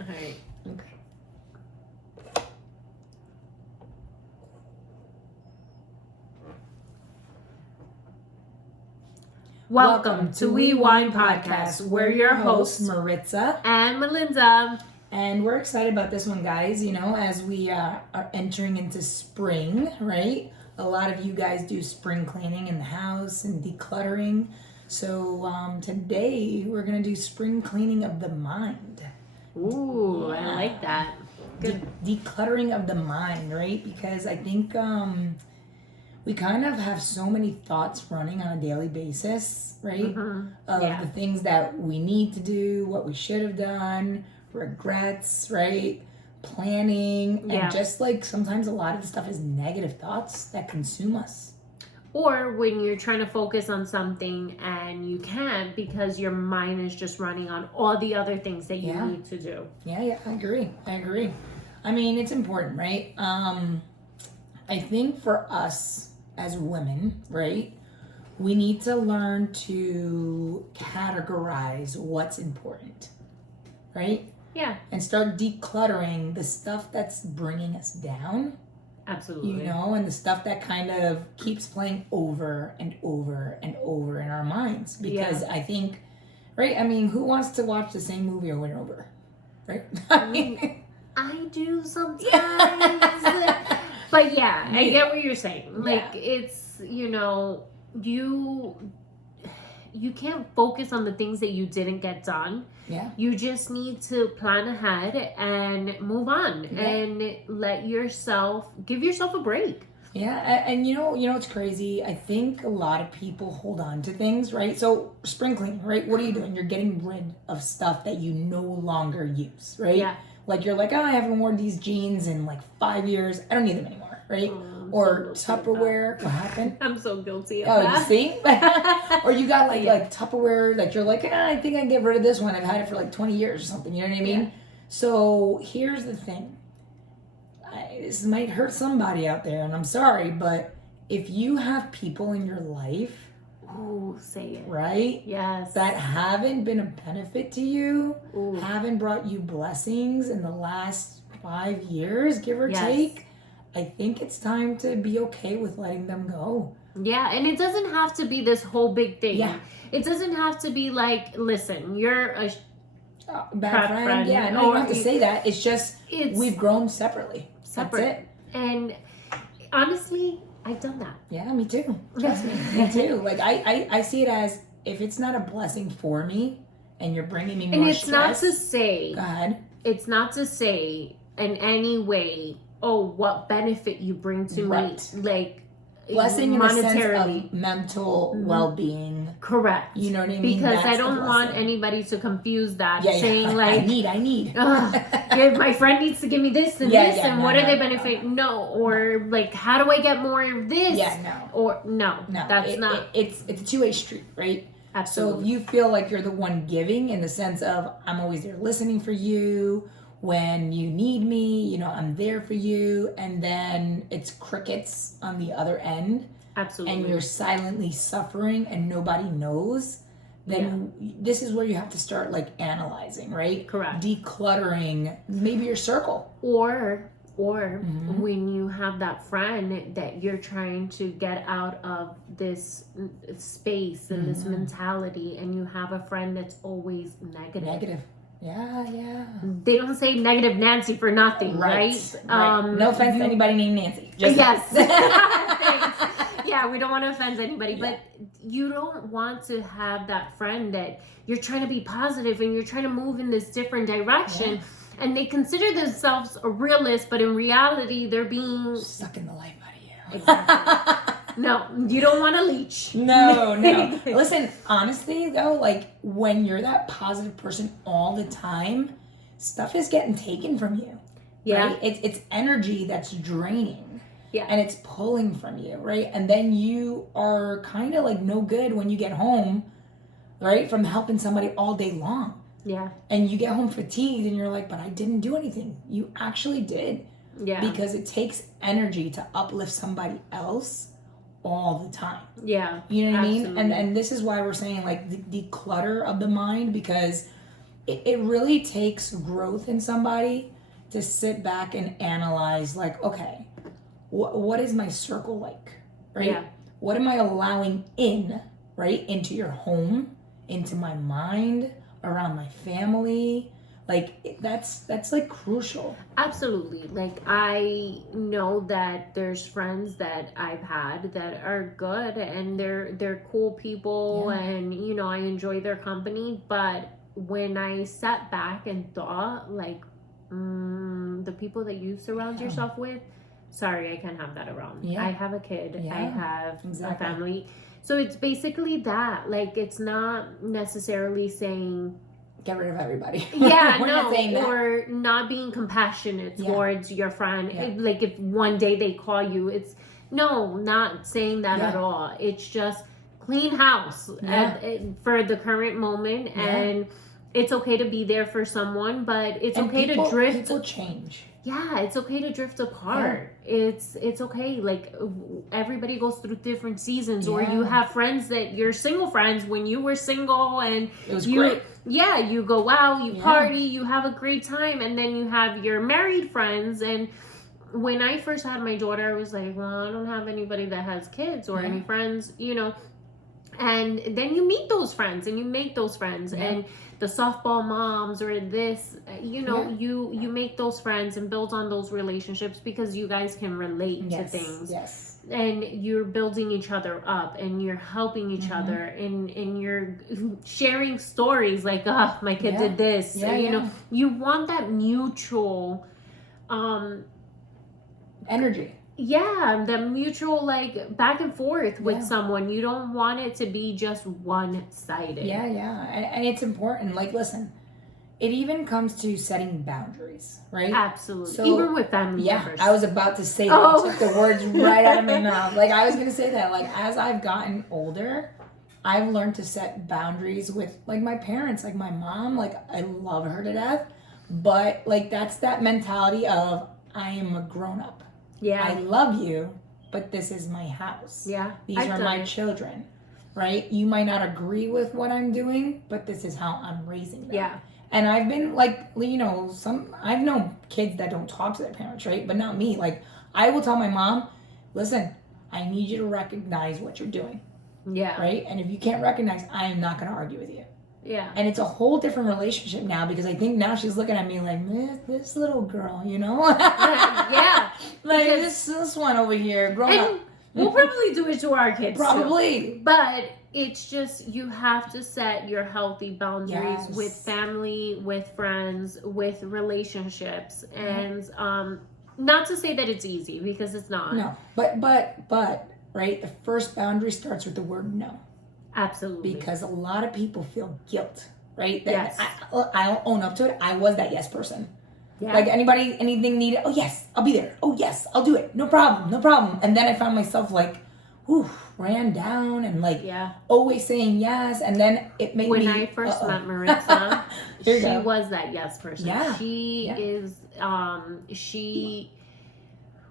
All right. Okay. Welcome to Unwind Podcast. We're your hosts, Maritza and Melinda. and we're excited about this one, guys. You know, as we are entering into spring, right? A lot of you guys do spring cleaning in the house and decluttering. So today we're gonna do spring cleaning of the mind. Ooh, I like that. Good. Decluttering of the mind, right? Because I think we kind of have so many thoughts running on a daily basis, right? Of the things that we need to do, what we should have done, regrets, right? Planning, and just like sometimes a lot of the stuff is negative thoughts that consume us. Or when you're trying to focus on something and you can't because your mind is just running on all the other things that you need to do. Yeah, I agree. I mean, it's important, right? I think for us as women, right, we need to learn to categorize what's important, right? Yeah. And start decluttering the stuff that's bringing us down. Absolutely. You know, and the stuff that kind of keeps playing over and over and over in our minds. Because I think, right, I mean, who wants to watch the same movie over and over, right? I do sometimes. But yeah, I get what you're saying. Like, it's, you know, you can't focus on the things that you didn't get done. Yeah. You just need to plan ahead and move on and give yourself a break. Yeah, and you know what's crazy? I think a lot of people hold on to things, right? So spring cleaning, right? What are you doing? You're getting rid of stuff that you no longer use, right? Yeah. Like you're like, I haven't worn these jeans in like 5 years. I don't need them anymore, right? Or Tupperware. What happened? I'm so guilty of that. Oh, you see? Or you got like Tupperware, like you're like, I think I can get rid of this one. I've had it for like 20 years or something. You know what I mean? Yeah. So here's the thing. This might hurt somebody out there, and I'm sorry, but if you have people in your life, say it. Right? Yes. That haven't been a benefit to you, haven't brought you blessings in the last 5 years, give or take, I think it's time to be okay with letting them go. Yeah, and it doesn't have to be this whole big thing. Yeah. It doesn't have to be like, listen, you're a bad friend. Yeah, no, you don't have to say that. It's just we've grown separately. That's it. And honestly, I've done that. Yeah, me too. Trust me. Me too. Like I see it as if it's not a blessing for me and you're bringing me more stress. And it's stress, not to say. Go ahead. It's not to say in any way, what benefit you bring to me. Like, blessing in the sense of mental well-being. Correct. You know what I mean? Because I don't want anybody to confuse that, saying like, I need. My friend needs to give me this and this, and what are they benefit? No. Or like, how do I get more of this? Yeah, no. Or no, that's not. It's a two-way street, right? Absolutely. So if you feel like you're the one giving in the sense of I'm always there listening for you, when you need me, you know, I'm there for you, and then it's crickets on the other end. Absolutely. And you're silently suffering and nobody knows, then this is where you have to start like analyzing, right? Correct. Decluttering maybe your circle. Or when you have that friend that you're trying to get out of this space and this mentality, and you have a friend that's always negative. Yeah. They don't say negative Nancy for nothing, right? No offense to anybody named Nancy. Yes. Thanks. Yeah, we don't want to offend anybody, but you don't want to have that friend that you're trying to be positive and you're trying to move in this different direction. Yeah. And they consider themselves a realist, but in reality, they're being sucking the life out of you. Exactly. No, you don't want to leech. No. Listen, honestly, though, like when you're that positive person all the time, stuff is getting taken from you. Yeah. Right? It's energy that's draining. Yeah. And it's pulling from you, right? And then you are kind of like no good when you get home, right? From helping somebody all day long. Yeah. And you get home fatigued and you're like, but I didn't do anything. You actually did. Yeah. Because it takes energy to uplift somebody else all the time. Yeah. You know what I mean? And this is why we're saying like the declutter of the mind, because it really takes growth in somebody to sit back and analyze, like, okay, what is my circle like, right? Yeah. What am I allowing in, right, into your home, into my mind, around my family? Like, that's like crucial. Absolutely. Like, I know that there's friends that I've had that are good and they're cool people, and you know, I enjoy their company, but when I sat back and thought, like, the people that you surround yourself with, sorry, I can't have that around. Yeah. I have a kid. Yeah, I have exactly. a family. So it's basically that. Like, it's not necessarily saying get rid of everybody. Yeah, We're no, not saying that. or not being compassionate towards your friend. Yeah. Like, if one day they call you, it's no, not saying that at Yeah. all. It's just clean house for the current moment, and it's okay to be there for someone, but it's okay to drift. People change. Yeah, it's okay to drift apart. It's okay. Like, everybody goes through different seasons, or you have friends that you're single friends when you were single, and it was great. Yeah, you go out, you party, you have a great time, and then you have your married friends. And when I first had my daughter, I was like, well, I don't have anybody that has kids or any friends, you know. And then you meet those friends and you make those friends, and the softball moms or this, you know, you make those friends and build on those relationships because you guys can relate to things. Yes. And you're building each other up, and you're helping each other, and you're sharing stories like, oh, my kid did this. You know, you want that mutual energy. Yeah, the mutual, like, back and forth with someone. You don't want it to be just one-sided. Yeah. And it's important. Like, listen, it even comes to setting boundaries, right? Absolutely. So, even with family members. I was about to say that. You took the words right out of my mouth. Like, I was going to say that. Like, as I've gotten older, I've learned to set boundaries with, like, my parents. Like, my mom, like, I love her to death. But, like, that's that mentality of, I am a grown-up. Yeah. I love you, but this is my house. Yeah. These are my children, right? You might not agree with what I'm doing, but this is how I'm raising them. Yeah. And I've been like, you know, I've known kids that don't talk to their parents, right? But not me. Like, I will tell my mom, listen, I need you to recognize what you're doing. Yeah. Right? And if you can't recognize, I am not going to argue with you. Yeah. And it's a whole different relationship now, because I think now she's looking at me like, this little girl, you know? Yeah. Like, this one over here, grown up. We'll probably do it to our kids Probably. too. But it's just, you have to set your healthy boundaries with family, with friends, with relationships. And not to say that it's easy, because it's not. No. But right, the first boundary starts with the word no. Absolutely. Because a lot of people feel guilt, right? Yes. I'll own up to it. I was that yes person. Yeah. Like, anything needed, oh yes, I'll be there. Oh yes, I'll do it. No problem. And then I found myself like, ran down and like always saying yes. And then it made when I first met Maritza, she was that yes person. Yeah. She is, she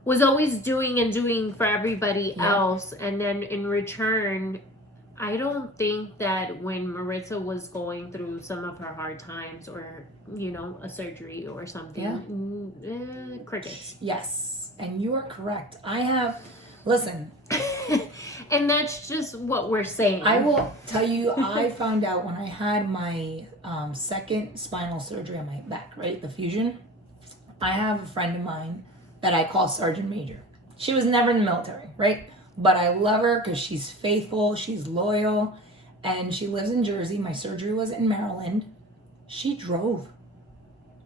was always doing for everybody else. And then in return, I don't think that when Maritza was going through some of her hard times, or, you know, a surgery or something, crickets. Yes, and you are correct. Listen. And that's just what we're saying. I will tell you, I found out when I had my second spinal surgery on my back, right? The fusion. I have a friend of mine that I call Sergeant Major. She was never in the military, right? But I love her because she's faithful, she's loyal, and she lives in Jersey. My surgery was in Maryland. She drove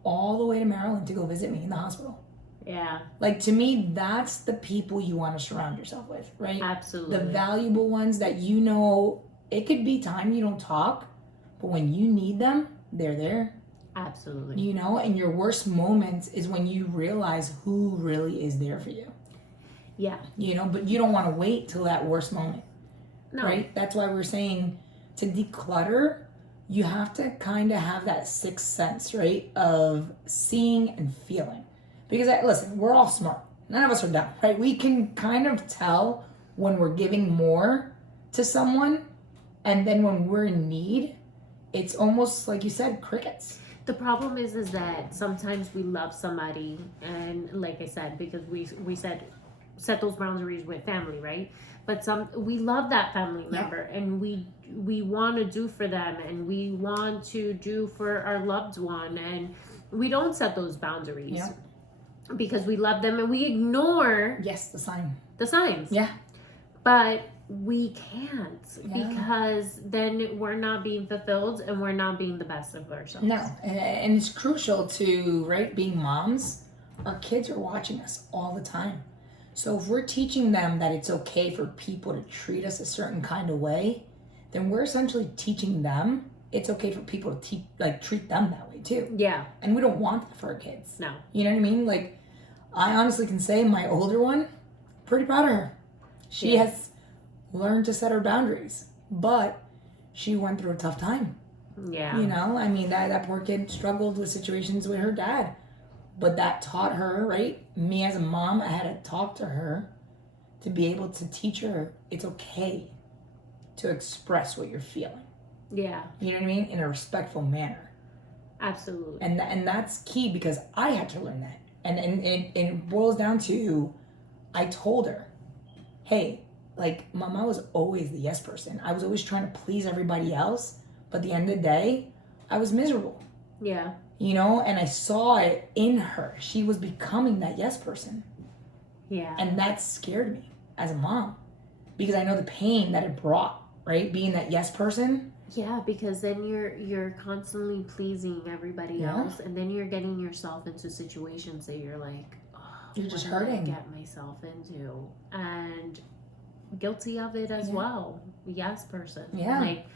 all the way to Maryland to go visit me in the hospital. Yeah. Like, to me, that's the people you want to surround yourself with, right? Absolutely. The valuable ones that you know, it could be time you don't talk, but when you need them, they're there. Absolutely. You know, and your worst moments is when you realize who really is there for you. Yeah. You know, but you don't want to wait till that worst moment. No. Right? That's why we're saying to declutter, you have to kind of have that sixth sense, right? Of seeing and feeling. Because, listen, we're all smart. None of us are dumb, right? We can kind of tell when we're giving more to someone, and then when we're in need, it's almost like you said, crickets. The problem is that sometimes we love somebody, and like I said, because we said set those boundaries with family, right? But we love that family member, and we want to do for them, and we want to do for our loved one, and we don't set those boundaries because we love them, and we ignore the signs. Yeah. But we can't because then we're not being fulfilled and we're not being the best of ourselves. No, and it's crucial to, right, being moms, our kids are watching us all the time. So if we're teaching them that it's okay for people to treat us a certain kind of way, then we're essentially teaching them it's okay for people to treat them that way too. Yeah. And we don't want that for our kids. No. You know what I mean? Like, I honestly can say my older one, pretty proud of her. She has learned to set her boundaries, but she went through a tough time. Yeah. You know, I mean, that poor kid struggled with situations with her dad, but that taught her, right? Me as a mom, I had to talk to her to be able to teach her it's okay to express what you're feeling. Yeah. You know what I mean? In a respectful manner. Absolutely. And that's key because I had to learn that. And it boils down to, I told her, hey, like, Mama was always the yes person. I was always trying to please everybody else. But at the end of the day, I was miserable. Yeah. You know, and I saw it in her. She was becoming that yes person. Yeah. And that scared me as a mom. Because I know the pain that it brought, right? Being that yes person. Yeah, because then you're constantly pleasing everybody else. And then you're getting yourself into situations that you're like, oh, you're just what did I hurting. get myself into. And guilty of it as well. Yes person. Yeah. Like,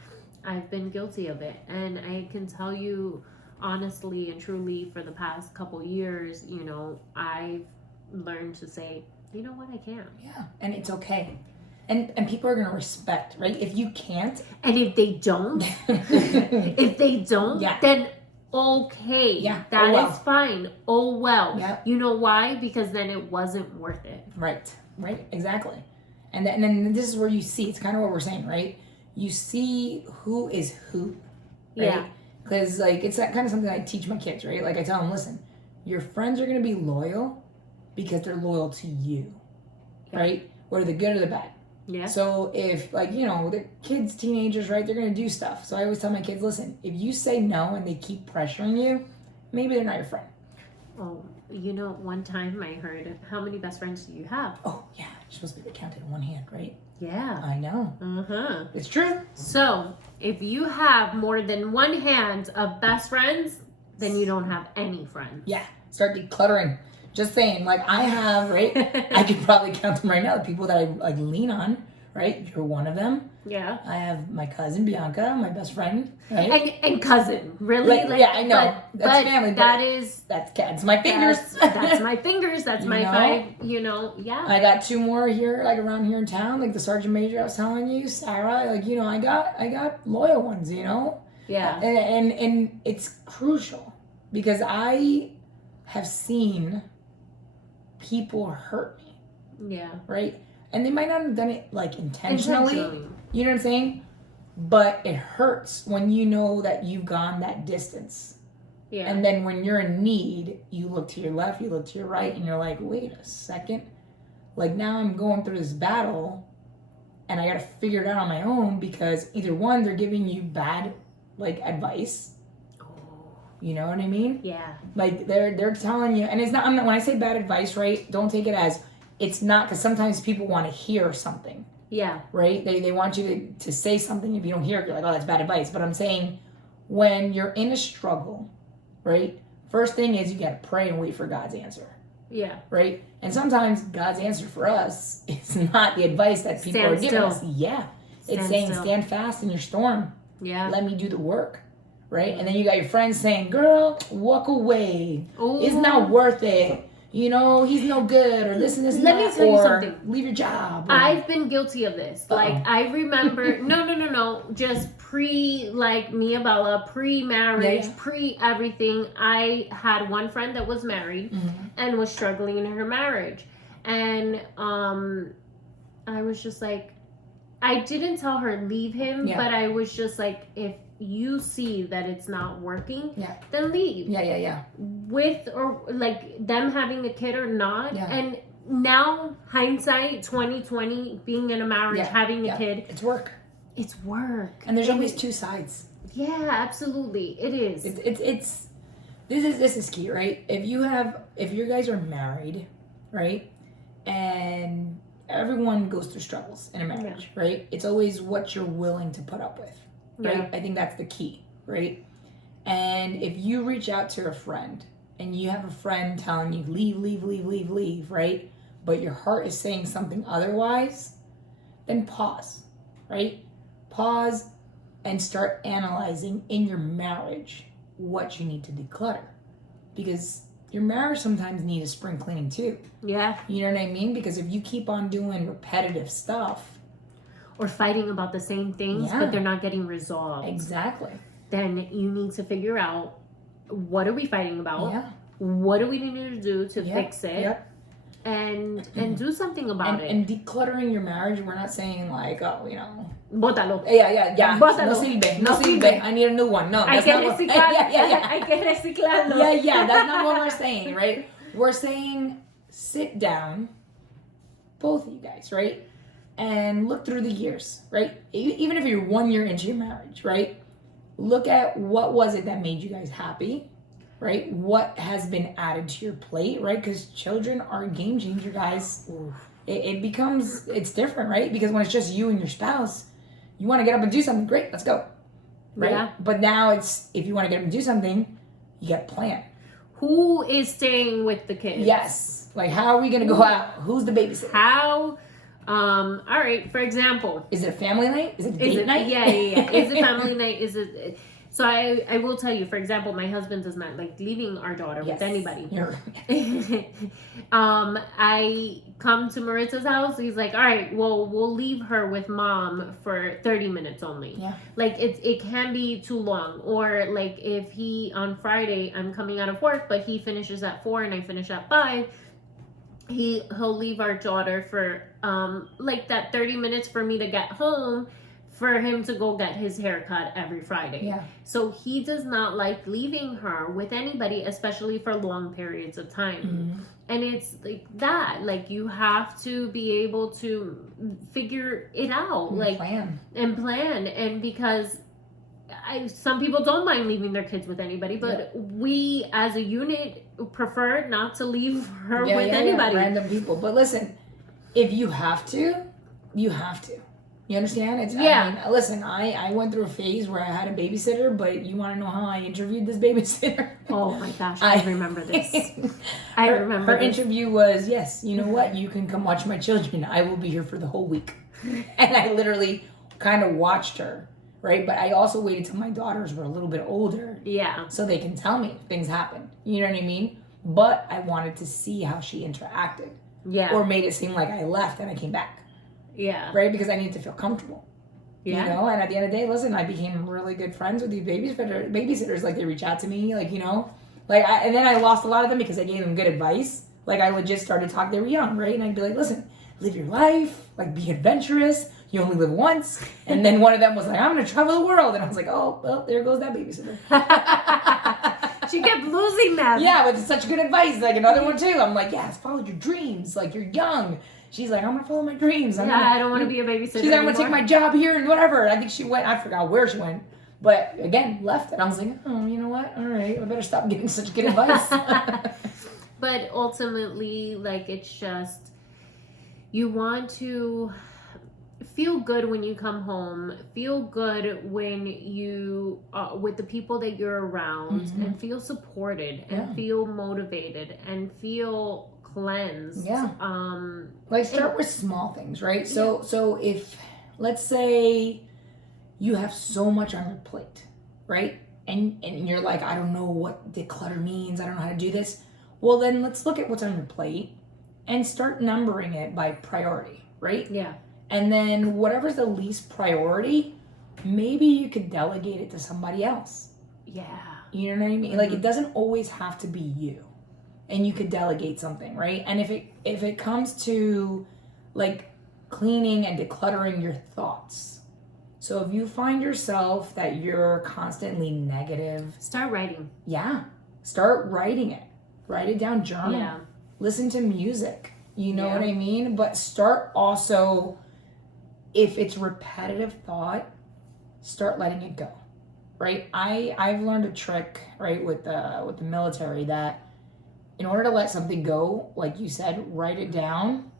I've been guilty of it, and I can tell you honestly and truly, for the past couple years, you know, I've learned to say, you know what, I can't. Yeah, and it's okay. And people are gonna respect, right? If you can't, and if they don't, then okay, that is fine. Oh well. Yeah. You know why? Because then it wasn't worth it. Right, exactly. And then this is where you see, it's kind of what we're saying, right? You see who is who, right? Yeah. Because, like, it's that kind of something I teach my kids, right? Like, I tell them, listen, your friends are going to be loyal because they're loyal to you, right? Whether the good or the bad. Yeah. So if, like, you know, the kids, teenagers, right, they're going to do stuff. So I always tell my kids, listen, if you say no and they keep pressuring you, maybe they're not your friend. Oh, you know, one time I heard, how many best friends do you have? Oh, yeah. You're supposed to be counted in one hand, right? Yeah. I know. Uh-huh. It's true. So, if you have more than one hand of best friends, then you don't have any friends. Yeah. Start decluttering. Just saying, like, I have, right? I could probably count them right now. The people that I, like, lean on, right? You're one of them. Yeah. I have my cousin, Bianca, my best friend, right? And cousin, really? Like, yeah, I know. That's family. That's my fingers. That's my fingers. That's my 5, you know, yeah. I got 2 more here, like, around here in town, like the Sergeant Major I was telling you, Sarah. Like, you know, I got loyal ones, you know? Yeah. And it's crucial because I have seen people hurt me. Yeah. Right? And they might not have done it, like, intentionally. You know what I'm saying? But it hurts when you know that you've gone that distance. Yeah. And then when you're in need, you look to your left, you look to your right, and you're like, wait a second. Like, now I'm going through this battle, and I got to figure it out on my own because either one, they're giving you bad, like, advice. You know what I mean? Yeah. Like, they're telling you, and it's not, when I say bad advice, right, don't take it as, it's not, because sometimes people want to hear something. Yeah. Right? They want you to say something. If you don't hear it, you're like, oh, that's bad advice. But I'm saying when you're in a struggle, right? First thing is you got to pray and wait for God's answer. Yeah. Right? And sometimes God's answer for us is not the advice that people are giving us. Yeah. It's saying stand fast in your storm. Yeah. Let me do the work. Right? And then you got your friends saying, girl, walk away. Ooh. It's not worth it. You know, he's no good, or this and this. Let me tell you something. Leave your job. I've been guilty of this. Like, I remember, no. Just like Mia Bella, pre-marriage, pre-everything. I had one friend that was married and was struggling in her marriage. And I was just like, I didn't tell her leave him, but I was just like, if you see that it's not working, Yeah. then leave. Yeah. With or like them having a kid or not. Yeah. And now hindsight 2020, being in a marriage, having a kid, it's work. It's work. And there's always two sides. Yeah, absolutely. It is. It's this is key, right? If you guys are married, right? And everyone goes through struggles in a marriage, right? It's always what you're willing to put up with, right? Yeah. I think that's the key, right? And if you reach out to a friend and you have a friend telling you leave, right? But your heart is saying something otherwise, then pause, right? Pause and start analyzing in your marriage what you need to declutter, because your marriage sometimes needs a spring cleaning too. Yeah. You know what I mean? Because if you keep on doing repetitive stuff or fighting about the same things, but they're not getting resolved. Exactly. Then you need to figure out, what are we fighting about? Yeah. What do we need to do to fix it? Yep. And do something about it. And decluttering your marriage, we're not saying like, oh, you know, bótalo. Yeah. Bótalo. No sirve. I need a new one. No, Hay that's que not what, reciclar. Hay que reciclarlo. Yeah, that's not what we're saying, right? We're saying sit down, both of you guys, right? And look through the years, right? Even if you're 1 year into your marriage, right? Look at what was it that made you guys happy, right? What has been added to your plate, right? Because children are a game changer, guys. It's different, right? Because when it's just you and your spouse, you want to get up and do something, great, let's go, right? Yeah. But now it's, if you want to get up and do something, you got to plan. Who is staying with the kids? Yes. Like, how are we going to go out? Who's the babysitter? How? All right, for example. Is it a family night? Is it date night? Yeah. Is it family night? Is it... So I will tell you, for example, my husband does not like leaving our daughter with anybody. I come to Maritza's house. He's like, all right, well, we'll leave her with mom for 30 minutes only. Yeah. Like it can be too long. Or like if on Friday, I'm coming out of work, but he finishes at 4 and I finish at 5. He'll leave our daughter for like that 30 minutes for me to get home, for him to go get his haircut every Friday. Yeah. So he does not like leaving her with anybody, especially for long periods of time. Mm-hmm. And it's like that. Like, you have to be able to figure it out. And plan. And because some people don't mind leaving their kids with anybody, but we as a unit prefer not to leave her with anybody. Random people. But listen, if you have to, you have to. You understand? Listen, I went through a phase where I had a babysitter, but you want to know how I interviewed this babysitter? Oh my gosh, I remember this. Her interview was, yes, you know what? You can come watch my children. I will be here for the whole week. And I literally kind of watched her, right? But I also waited till my daughters were a little bit older. Yeah. So they can tell me things happened. You know what I mean? But I wanted to see how she interacted. Yeah. Or made it seem like I left and I came back. Yeah. Right? Because I needed to feel comfortable. Yeah. You know? And at the end of the day, listen, I became really good friends with these babysitters. Like, they reach out to me, like, you know? Like, and then I lost a lot of them because I gave them good advice. Like, I legit started talking, they were young, right? And I'd be like, listen, live your life. Like, be adventurous. You only live once. And then one of them was like, I'm going to travel the world. And I was like, oh, well, there goes that babysitter. She kept losing them. Yeah, with such good advice. Like, another one, too. I'm like, yes, follow your dreams. Like, you're young. She's like, I'm going to follow my dreams. I don't want to be a babysitter. She's like, I'm going to take my job here and whatever. I think she went, I forgot where she went. But again, left. And I was like, oh, you know what? All right, I better stop getting such good advice. But ultimately, like, it's just, you want to feel good when you come home. Feel good when you, with the people that you're around. Mm-hmm. And feel supported. And feel motivated. And feel cleansed. Yeah. Like, start with small things, right? So if, let's say you have so much on your plate, right? And you're like, I don't know what declutter means. I don't know how to do this. Well, then let's look at what's on your plate and start numbering it by priority, right? Yeah. And then whatever's the least priority, maybe you could delegate it to somebody else. Yeah. You know what I mean? Like, it doesn't always have to be you. And you could delegate something, right? And if it comes to, like, cleaning and decluttering your thoughts, So if you find yourself that you're constantly negative, start writing. Yeah. Start writing it. Write it down, journal. Yeah. Listen to music. You know what I mean? But start also, if it's repetitive thought, start letting it go. Right? I've learned a trick, right, with the military, that in order to let something go, like you said, write it down.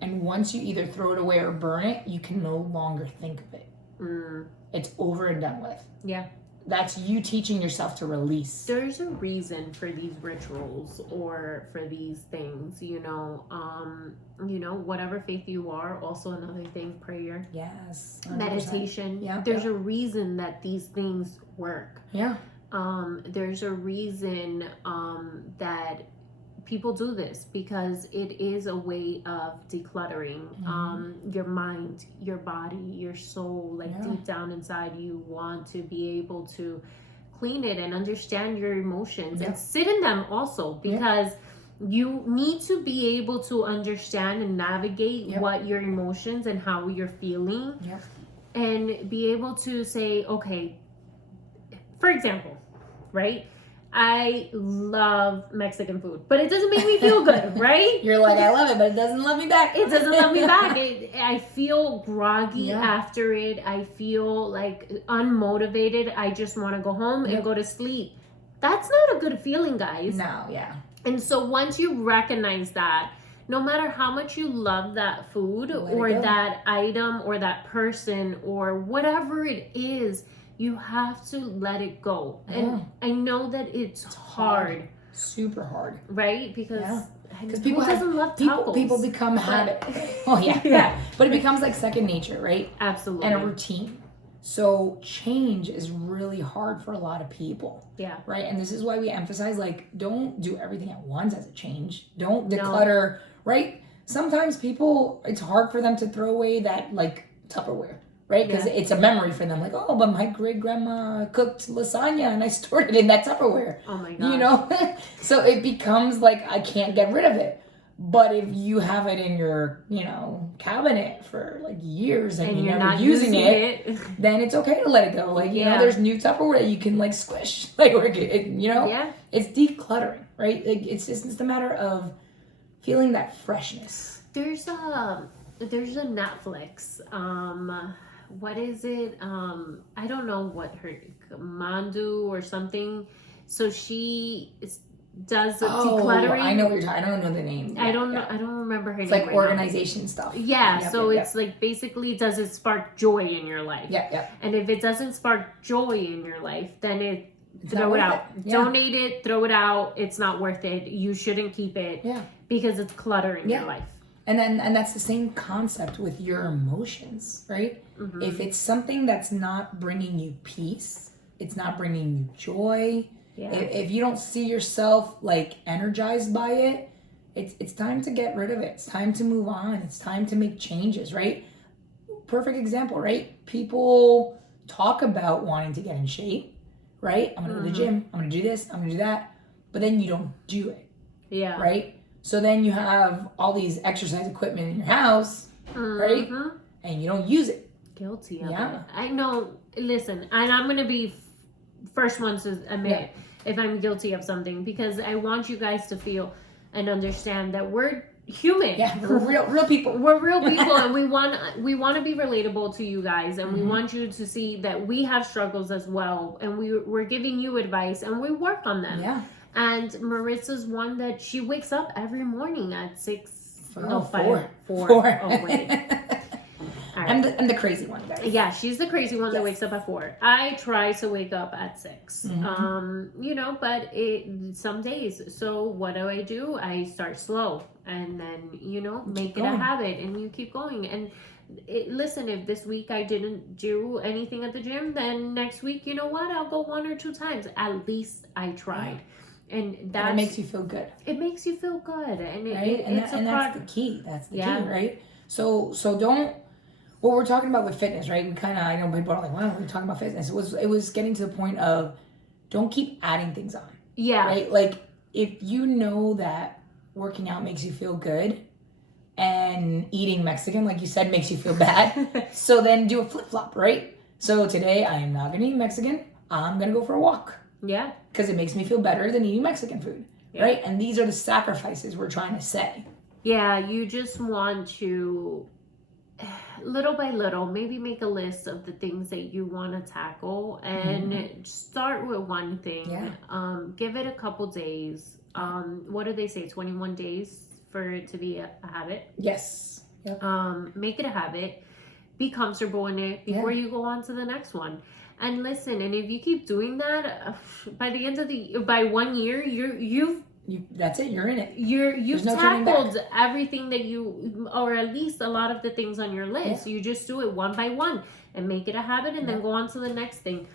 And once you either throw it away or burn it, you can no longer think of it. It's over and done with. Yeah. That's you teaching yourself to release. There's a reason for these rituals or for these things, whatever faith you are. Also another thing, prayer. Yes. 100%. Meditation. Yeah. There's a reason that these things work. Yeah. There's a reason that people do this, because it is a way of decluttering your mind, your body, your soul. Deep down inside, you want to be able to clean it and understand your emotions and sit in them also, because you need to be able to understand and navigate what your emotions and how you're feeling, and be able to say, okay, for example, right? I love Mexican food, but it doesn't make me feel good, right? You're like, I love it, but it doesn't love me back. It doesn't love me back. I feel groggy after it. I feel like unmotivated. I just want to go home and go to sleep. That's not a good feeling, guys. No, yeah. And so once you recognize that, no matter how much you love that food or that item or that person or whatever it is, you have to let it go. And I know that it's hard. Super hard. Right? Because people doesn't love tacos. People become habit. Oh, yeah. But it becomes like second nature, right? Absolutely. And a routine. So change is really hard for a lot of people. Yeah. Right? And this is why we emphasize, don't do everything at once as a change. Don't declutter, right? Sometimes people, it's hard for them to throw away that, Tupperware. Right? Because it's a memory for them. But my great grandma cooked lasagna and I stored it in that Tupperware. Oh my God. So it becomes I can't get rid of it. But if you have it in your, cabinet for years and you're never using it, then it's okay to let it go. There's new Tupperware that you can squish. It's decluttering, right? It's just a matter of feeling that freshness. There's a Netflix, what is it? I don't know what her, Mandu or something. So she does decluttering. I know what you're talking. I don't know the name. I don't know. I don't remember her name. It's organization stuff. Yeah. It's basically, does it spark joy in your life? Yeah. And if it doesn't spark joy in your life, then throw it out. Yeah. Donate it. Throw it out. It's not worth it. You shouldn't keep it. Yeah. Because it's cluttering your life. And that's the same concept with your emotions, right? Mm-hmm. If it's something that's not bringing you peace, it's not bringing you joy. Yeah. If you don't see yourself energized by it, it's time to get rid of it. It's time to move on. It's time to make changes, right? Perfect example, right? People talk about wanting to get in shape, right? I'm going to go to the gym. I'm going to do this. I'm going to do that. But then you don't do it. Yeah. Right? So then you have all these exercise equipment in your house, right? And you don't use it. Guilty of it. I know. Listen, and I'm going to be first one to admit if I'm guilty of something, because I want you guys to feel and understand that we're human. Yeah, we're real people. We're real people, and we want to be relatable to you guys, and we want you to see that we have struggles as well, and we're giving you advice, and we work on them. Yeah. And Maritza's one that she wakes up every morning at 6. Four. Oh, wait. All right. I'm the crazy one, guys. Yeah, she's the crazy one that wakes up at 4. I try to wake up at 6. But some days. So what do? I start slow, and then make it a habit, and you keep going. And listen, if this week I didn't do anything at the gym, then next week, you know what? I'll go 1 or 2 times. At least I tried. And it makes you feel good. It makes you feel good, and that's the key. That's the key, right? So don't. What we're talking about with fitness, right? I know people are like, "Wow, we're talking about fitness." It was getting to the point of don't keep adding things on. Yeah. Right. If you know that working out makes you feel good, and eating Mexican, like you said, makes you feel bad, so then do a flip flop, right? So today I am not going to eat Mexican. I'm going to go for a walk. Yeah. Because it makes me feel better than eating Mexican food. Yeah. Right? And these are the sacrifices we're trying to say. Yeah, you just want to, little by little, maybe make a list of the things that you want to tackle and start with one thing. Yeah. Give it a couple days. What do they say? 21 days for it to be a habit? Yes. Yep. Make it a habit. Be comfortable in it before you go on to the next one. And listen, and if you keep doing that, by the end of by 1 year, that's it. You're in it. You've tackled everything that you, or at least a lot of the things on your list. Yeah. You just do it one by one and make it a habit, and then go on to the next thing,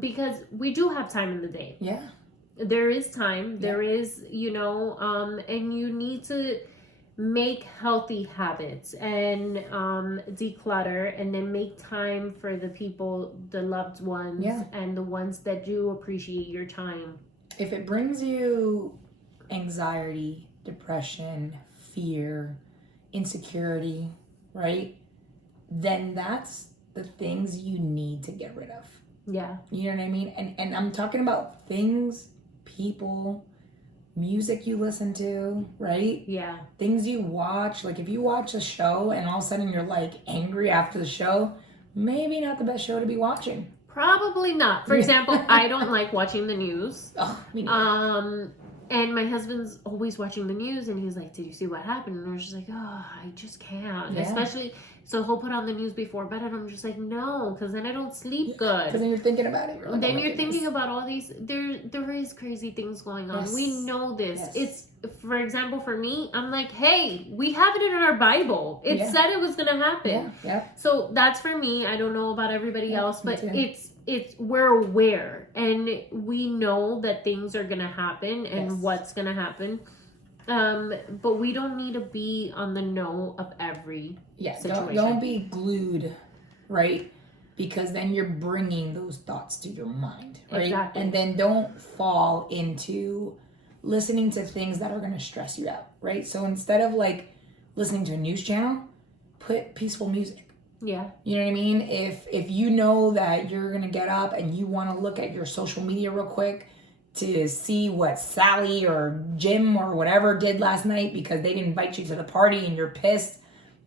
because we do have time in the day. Yeah, there is time. Yeah. There is, and you need to make healthy habits and declutter, and then make time for the people, the loved ones, and the ones that do appreciate your time. If it brings you anxiety, depression, fear, insecurity, right? Then that's the things you need to get rid of. Yeah. You know what I mean? And I'm talking about things, people, music you listen to, right? Yeah. Things you watch. Like if you watch a show and all of a sudden you're like angry after the show, maybe not the best show to be watching. Probably not. For example, I don't like watching the news. Oh, me neither. And my husband's always watching the news, and he's like, did you see what happened? And I was just like, oh, I just can't. Yeah. Especially, so he'll put on the news before bed, and I'm just like, no, because then I don't sleep good. Because then you're thinking about it. Like, then you're thinking about all these, there is crazy things going on. Yes. We know this. Yes. It's, for example, for me, I'm like, hey, we have it in our Bible. It said it was going to happen. Yeah. So that's for me. I don't know about everybody else, but we're aware, and we know that things are gonna happen and what's gonna happen, but we don't need to be on the know of every situation. Don't be glued, right? Because then you're bringing those thoughts to your mind, right? Exactly. And then don't fall into listening to things that are gonna stress you out, right? So instead of like listening to a news channel, put peaceful music. Yeah. You know what I mean? If you know that you're going to get up and you want to look at your social media real quick to see what Sally or Jim or whatever did last night because they didn't invite you to the party and you're pissed,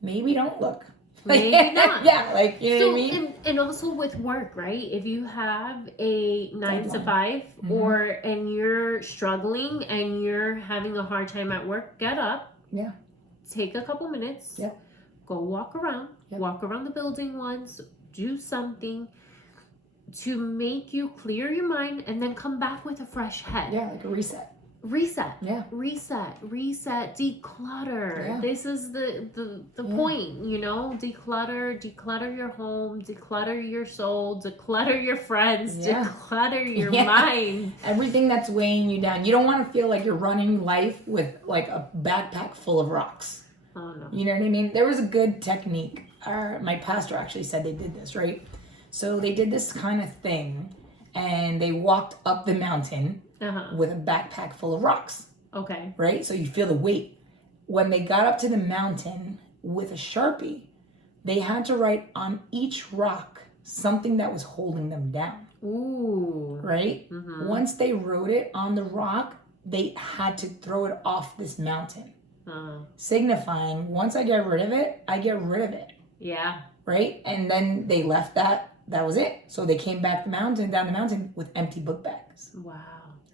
maybe don't look. Maybe not. Yeah, like, you know what I mean? And also with work, right? If you have a 9 to 5 and you're struggling and you're having a hard time at work, get up. Yeah. Take a couple minutes. Yeah. Go walk around. Yep. Walk around the building once. Do something to make you clear your mind, and then come back with a fresh head. Yeah, like a reset. Yeah. Reset. Declutter. Yeah. This is the point, declutter your home, declutter your soul, declutter your friends, declutter your mind. Everything that's weighing you down. You don't want to feel like you're running life with like a backpack full of rocks. Oh, no. You know what I mean? There was a good technique. My pastor actually said they did this, right? So they did this kind of thing, and they walked up the mountain with a backpack full of rocks. Okay. Right? So you feel the weight. When they got up to the mountain with a Sharpie, they had to write on each rock something that was holding them down. Ooh. Right? Mm-hmm. Once they wrote it on the rock, they had to throw it off this mountain. Signifying, once I get rid of it, I get rid of it. Yeah. Right? And then they left that was it. So they came back down the mountain with empty book bags. Wow.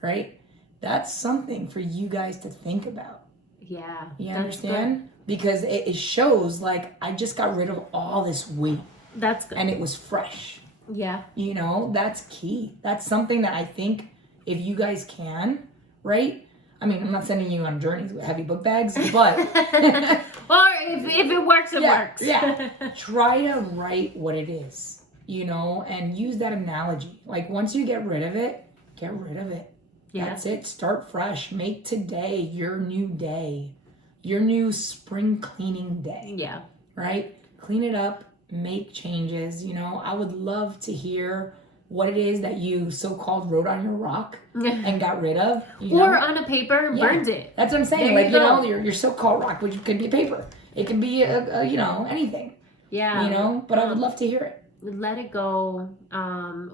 Right? That's something for you guys to think about. Yeah. You understand? Good. Because it shows like I just got rid of all this weight. That's good. And it was fresh. Yeah. That's key. That's something that I think if you guys can, right? I mean, I'm not sending you on journeys with heavy book bags, but... or if it works, it works. Yeah. Try to write what it is, and use that analogy. Like, once you get rid of it, get rid of it. Yeah. That's it. Start fresh. Make today your new day. Your new spring cleaning day. Yeah. Right? Clean it up. Make changes. I would love to hear what it is that you so-called wrote on your rock and got rid of. Or on a paper and burned it. That's what I'm saying. Your so-called rock, which could be paper. It could be, anything. Yeah. But I would love to hear it. let it go.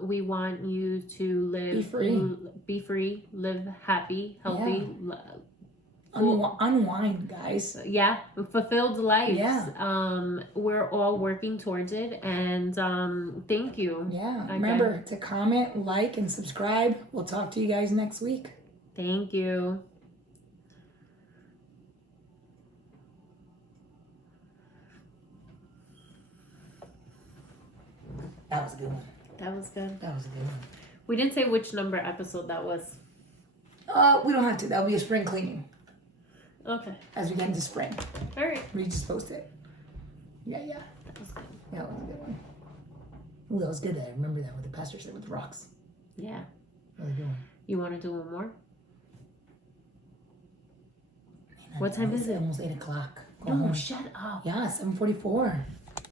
We want you to live, be free, live happy, healthy. Unwind, guys. Yeah, fulfilled lives. Yeah. We're all working towards it, and thank you. Yeah. Remember to comment, like, and subscribe. We'll talk to you guys next week. Thank you. That was a good one. That was good. That was a good one. We didn't say which number episode that was. We don't have to. That'll be a spring cleaning. Okay. As we get into spring. All right. We just post it. Yeah. That was good. Yeah, that was a good one. Ooh, that was good. I remember that what the pastor said with the rocks. Yeah. Really good one. You want to do one more? Man, what time is it? Almost 8 o'clock. No, shut up. Yeah, 7:44.